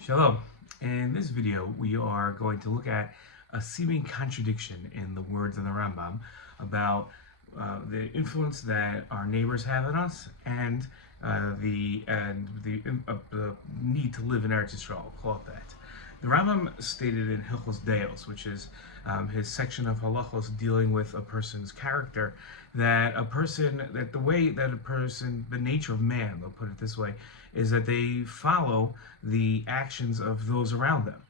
Shalom. In this video, we are going to look at a seeming contradiction in the words of the Rambam about the influence that our neighbors have on us and the need to live in Eretz Yisrael. We'll call it that. The Rambam stated in Hilchos Deos, which is his section of halachos dealing with a person's character, that the way that a person, the nature of man, they'll put it this way, is that they follow the actions of those around them.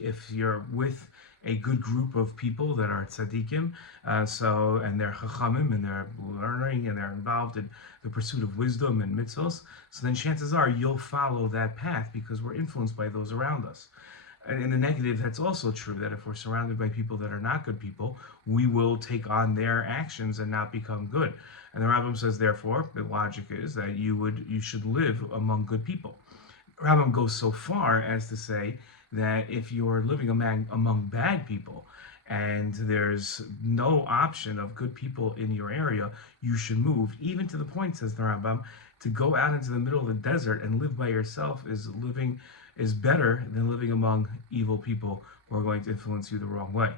If you're with a good group of people that are tzaddikim, and they're chachamim, and they're learning, and they're involved in the pursuit of wisdom and mitzvos, so then chances are you'll follow that path because we're influenced by those around us. And in the negative, that's also true, that if we're surrounded by people that are not good people, we will take on their actions and not become good. And the Rambam says, therefore, the logic is that you should live among good people. Rambam goes so far as to say that if you're living among bad people and there's no option of good people in your area, you should move, even to the point, says the Rambam, to go out into the middle of the desert and live by yourself is better than living among evil people who are going to influence you the wrong way.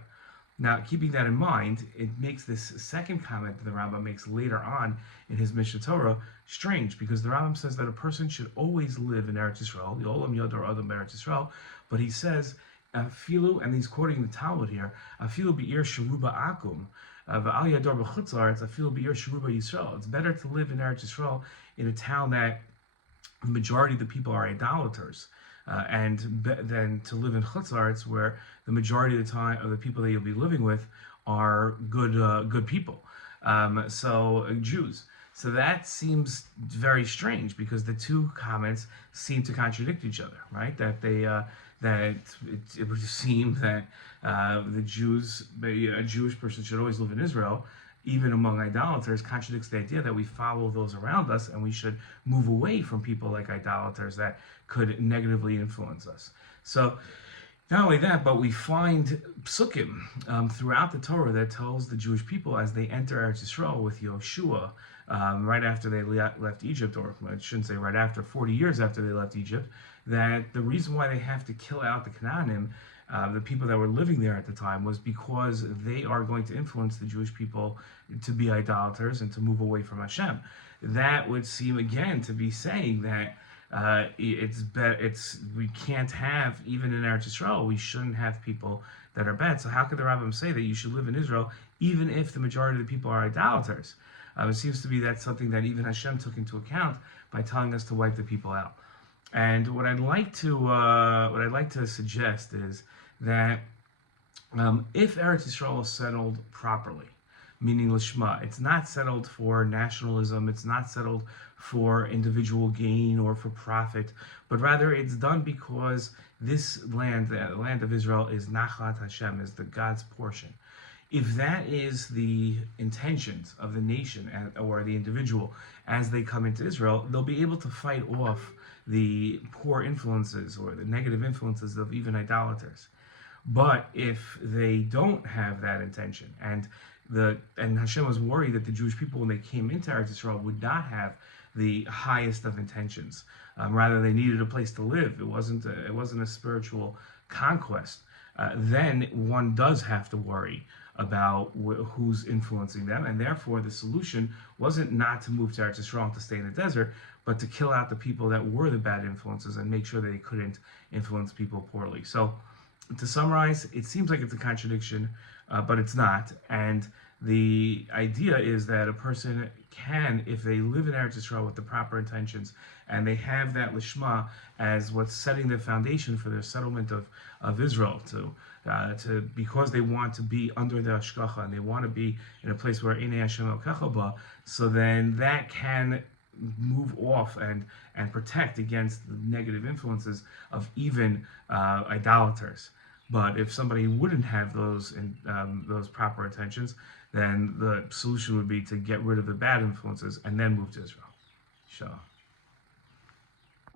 Now, keeping that in mind, it makes this second comment that the Rambam makes later on in his Mishnah Torah strange, because the Rambam says that a person should always live in Eretz Yisrael, the Olam Yodor Adam Eretz Yisrael, but he says, afilu, and he's quoting the Talmud here, afilu be'ir sheruba akum, v'al yador b'chutz la'aretz, afilu be'ir sheruba Yisrael. It's better to live in Eretz Yisrael in a town that the majority of the people are idolaters, than to live in Chutz La'aretz, where the majority of the time of the people that you'll be living with are good people, Jews. So that seems very strange, because the two comments seem to contradict each other, right? That it would seem that a Jewish person should always live in Israel, even among idolaters, contradicts the idea that we follow those around us and we should move away from people like idolaters that could negatively influence us. So not only that, but we find psukim throughout the Torah that tells the Jewish people as they enter Eretz Yisrael with Yoshua, right after they left Egypt, or I shouldn't say right after, 40 years after they left Egypt, that the reason why they have to kill out the Canaanim, the people that were living there at the time, was because they are going to influence the Jewish people to be idolaters and to move away from Hashem. That would seem again to be saying that we can't have, even in Eretz Yisrael, we shouldn't have people that are bad. So how could the Rambam say that you should live in Israel even if the majority of the people are idolaters? It seems to be that's something that even Hashem took into account by telling us to wipe the people out. And what I'd like to suggest is that if Eretz Yisrael is settled properly, meaning Lishma, it's not settled for nationalism, it's not settled for individual gain or for profit, but rather it's done because this land, the land of Israel, is Nachlat Hashem, is the God's portion. If that is the intentions of the nation or the individual as they come into Israel, they'll be able to fight off the poor influences or the negative influences of even idolaters. But if they don't have that intention, and Hashem was worried that the Jewish people, when they came into Eretz Yisrael, would not have the highest of intentions. Rather, they needed a place to live. It wasn't a spiritual conquest. Then one does have to worry about who's influencing them, and therefore the solution wasn't not to move to Eretz Yisrael to stay in the desert, but to kill out the people that were the bad influences and make sure that they couldn't influence people poorly. So, to summarize, it seems like it's a contradiction, but it's not. And the idea is that a person can, if they live in Eretz Yisrael with the proper intentions, and they have that lishma as what's setting the foundation for their settlement of Israel, because they want to be under the hashgacha and they want to be in a place where Einei Hashem Elokecha ba, so then that can move off and protect against the negative influences of even idolaters. But if somebody wouldn't have those proper intentions, then the solution would be to get rid of the bad influences and then move to Israel. Shalom.